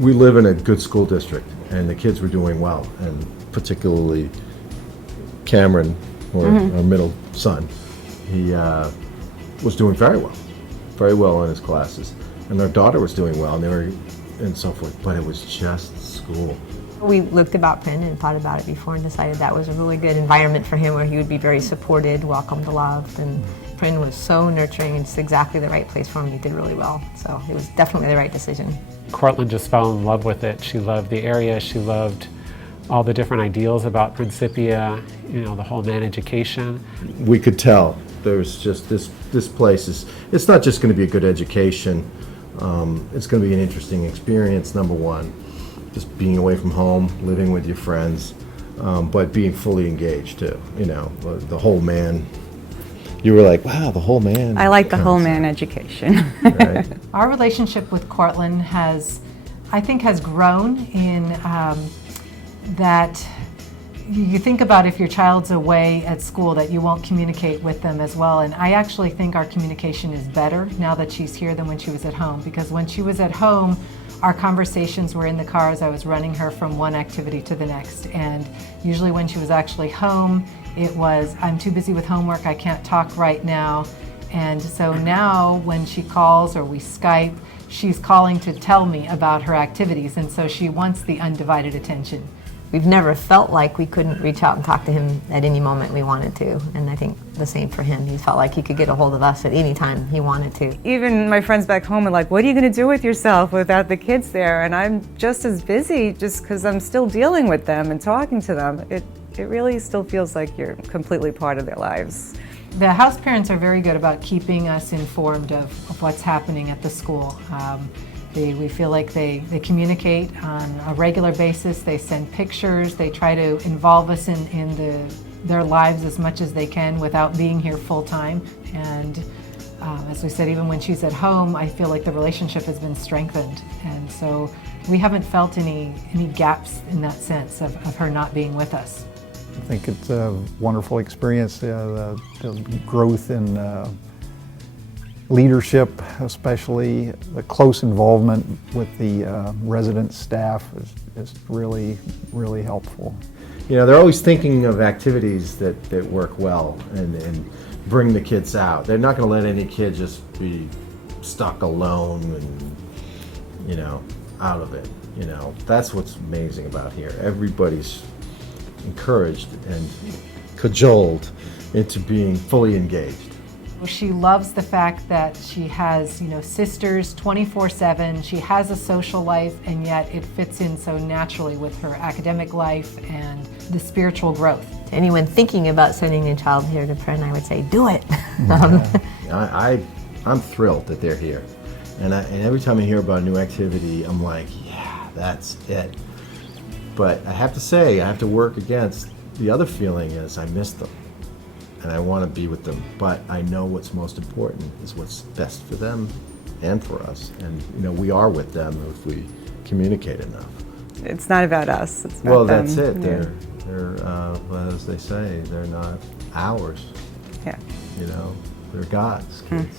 we live in a good school district, and the kids were doing well, and particularly Cameron, or our middle son, he was doing very well in his classes, and our daughter was doing well, and so forth. But it was just school. We looked about Penn and thought about it before and decided that was a really good environment for him where he would be very supported, welcomed, loved, and Penn was so nurturing and it's exactly the right place for him. He did really well, so it was definitely the right decision. Cortland just fell in love with it. She loved the area, she loved all the different ideals about Principia, you know, the whole man education. We could tell there's just this place it's not just going to be a good education, it's going to be an interesting experience, number one. Just being away from home, living with your friends, but being fully engaged too. You know, the whole man. You were like, wow, the whole man. I like the whole man education. Right? Our relationship with Cortland I think has grown in that you think about if your child's away at school that you won't communicate with them as well, and I actually think our communication is better now that she's here than when she was at home, because when she was at home, our conversations were in the car as I was running her from one activity to the next, and usually when she was actually home, it was, I'm too busy with homework, I can't talk right now. And so now when she calls or we Skype, she's calling to tell me about her activities, and so she wants the undivided attention. We've never felt like we couldn't reach out and talk to him at any moment we wanted to, and I think the same for him. He felt like he could get a hold of us at any time he wanted to. Even my friends back home are like, what are you going to do with yourself without the kids there? And I'm just as busy just because I'm still dealing with them and talking to them. It really still feels like you're completely part of their lives. The house parents are very good about keeping us informed of what's happening at the school. We feel like they communicate on a regular basis, they send pictures, they try to involve us in their lives as much as they can without being here full time. And as we said, even when she's at home, I feel like the relationship has been strengthened. And so we haven't felt any gaps in that sense of her not being with us. I think it's a wonderful experience. The growth in leadership, especially the close involvement with the resident staff is really, really helpful. You know, they're always thinking of activities that work well and bring the kids out. They're not going to let any kid just be stuck alone and, you know, out of it. You know, that's what's amazing about here. Everybody's encouraged and cajoled into being fully engaged. She loves the fact that she has, sisters 24/7. She has a social life, and yet it fits in so naturally with her academic life and the spiritual growth. To anyone thinking about sending a child here to Penn, I would say, do it. I'm thrilled that they're here, and every time I hear about a new activity, I'm like, yeah, that's it. But I have to say, I have to work against the other feeling is I miss them. And I want to be with them, but I know what's most important is what's best for them and for us. And we are with them if we communicate enough. It's not about us. It's about them. That's it. Yeah. They're as they say, they're not ours. Yeah. They're God's kids.